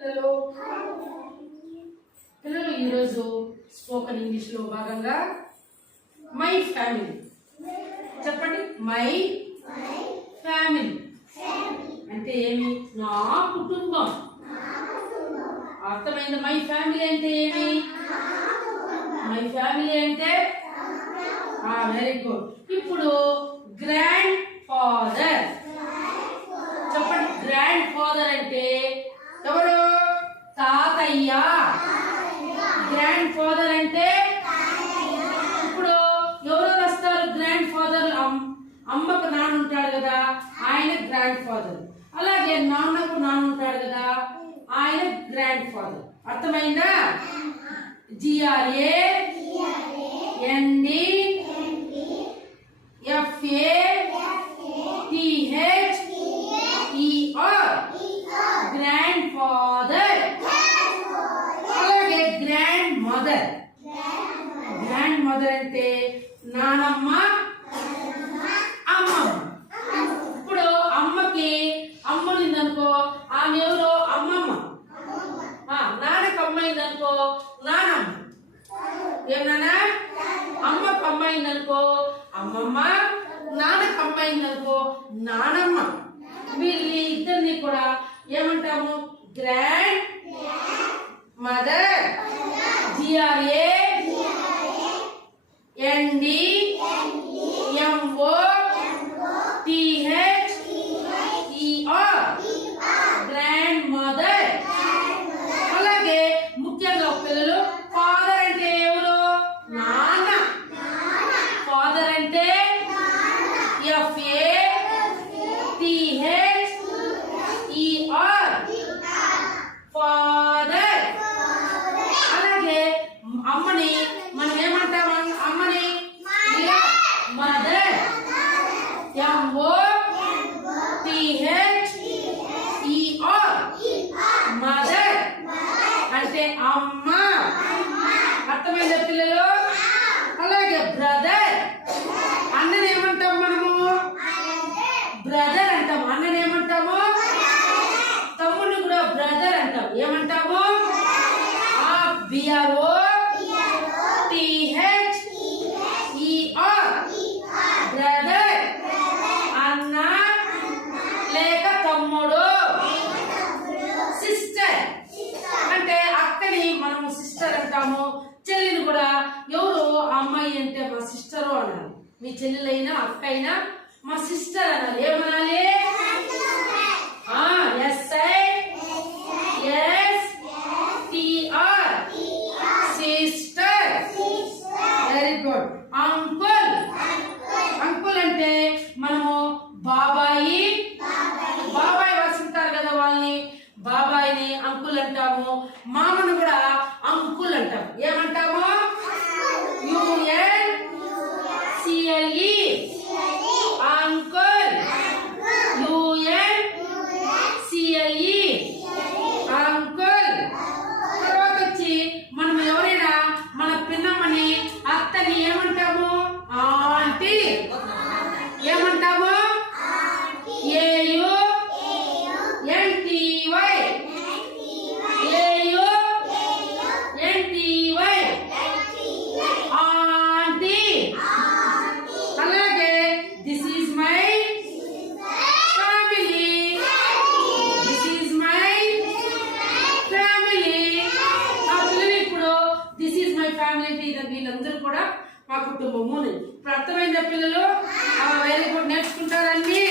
పిల్లలు ఈరోజు spoken English లో భాగంగా మై ఫ్యామిలీ చెప్పండి. మై ఫ్యామిలీ అంటే ఏమి? నా కుటుంబం. అర్థమైంది? మై ఫ్యామిలీ అంటే ఏమి? మై ఫ్యామిలీ అంటే వెరీ గుడ్. ఇప్పుడు గ్రాండ్ ఫాదర్ చెప్పండి. గ్రాండ్ ఫాదర్ అంటే ఎవరు? తాతయ్య. గ్రాండ్ ఫాదర్ అంటే ఇప్పుడు ఎవరు వస్తారు? Grand father. అమ్మకు నాన్న ఉంటాడు కదా, ఆయన గ్రాండ్ ఫాదర్. అలాగే నాన్నకు నాన్న ఉంటాడు కదా, ఆయన గ్రాండ్ ఫాదర్. అర్థమైందా? GRANDFATHER grand father. అలాగే గ్రాండ్ మదర్. గ్రాండ్ మదర్ అంటే నానమ్మ, అమ్మమ్మ. ఇప్పుడు అమ్మకి అమ్మనిందనుకో, ఆమె ఎవరో అమ్మమ్మ. నాన్నకు అమ్మైందనుకో నానమ్మ. ఏమన్నా? అమ్మకు అమ్మైందనుకో అమ్మమ్మ, నాన్నకు అమ్మైందనుకో నానమ్మ. వీళ్ళ ఇద్దరిని కూడా ఏమంటాము? Grand mother. GRANDMOTHER grand mother. అలాగే ముఖ్యంగా పిల్లలు ఫాదర్ అంటే ఎవరు? నాన్న. ఫాదర్ అంటే FATHER ఫాదర్. అలాగే అమ్మని మనం ఏమంటాము? అమ్మని మదర్. MOTHER మదర్ అంటే అమ్మ. అర్థమైందా పిల్లలు? అలాగే బ్రదర్. అన్నని ఏమంటాం మనము? బ్రదర్ అంటాము. అన్నని ఏమంటాము? తమ్ముడిని కూడా బ్రదర్ అంటాం. ఏమంటాము? BROTHER brother. అన్న లేక తమ్ముడు. సిస్టర్ అంటే అక్కని మనము సిస్టర్ అంటాము. చెల్లిని కూడా ఎవరు? అమ్మాయి అంటే మా సిస్టరు అనాలి. మీ చెల్లెలైనా అక్క అయినా మా సిస్టర్ అనాలి. ఏమనాలి? SISTER sister. Very good. Uncle. Uncle అంటే మనము బాబాయి. బాబాయ్ వస్తుంటారు కదా, వాళ్ళని బాబాయిని అంకుల్ అంటాము. మామను కూడా అంకుల్ అంటాము. ఏమంటాము? UNCLE uncle. UNCLE uncle. తర్వాత వచ్చి మనం ఎవరైనా మన పిన్నమ్మని అత్తని ఏమంటాము? ఆంటీ. ఏమంటాము? AUNTY aunty. అలాగే this is my family. This is my family. ఆ పిల్లలు ఇప్పుడు దిస్ ఈజ్ మై ఫ్యామిలీ అంటే వీళ్ళందరూ కూడా మా కుటుంబము. ఇప్పుడు అర్థమైందా పిల్లలు? Very good. నేర్చుకుంటారండి.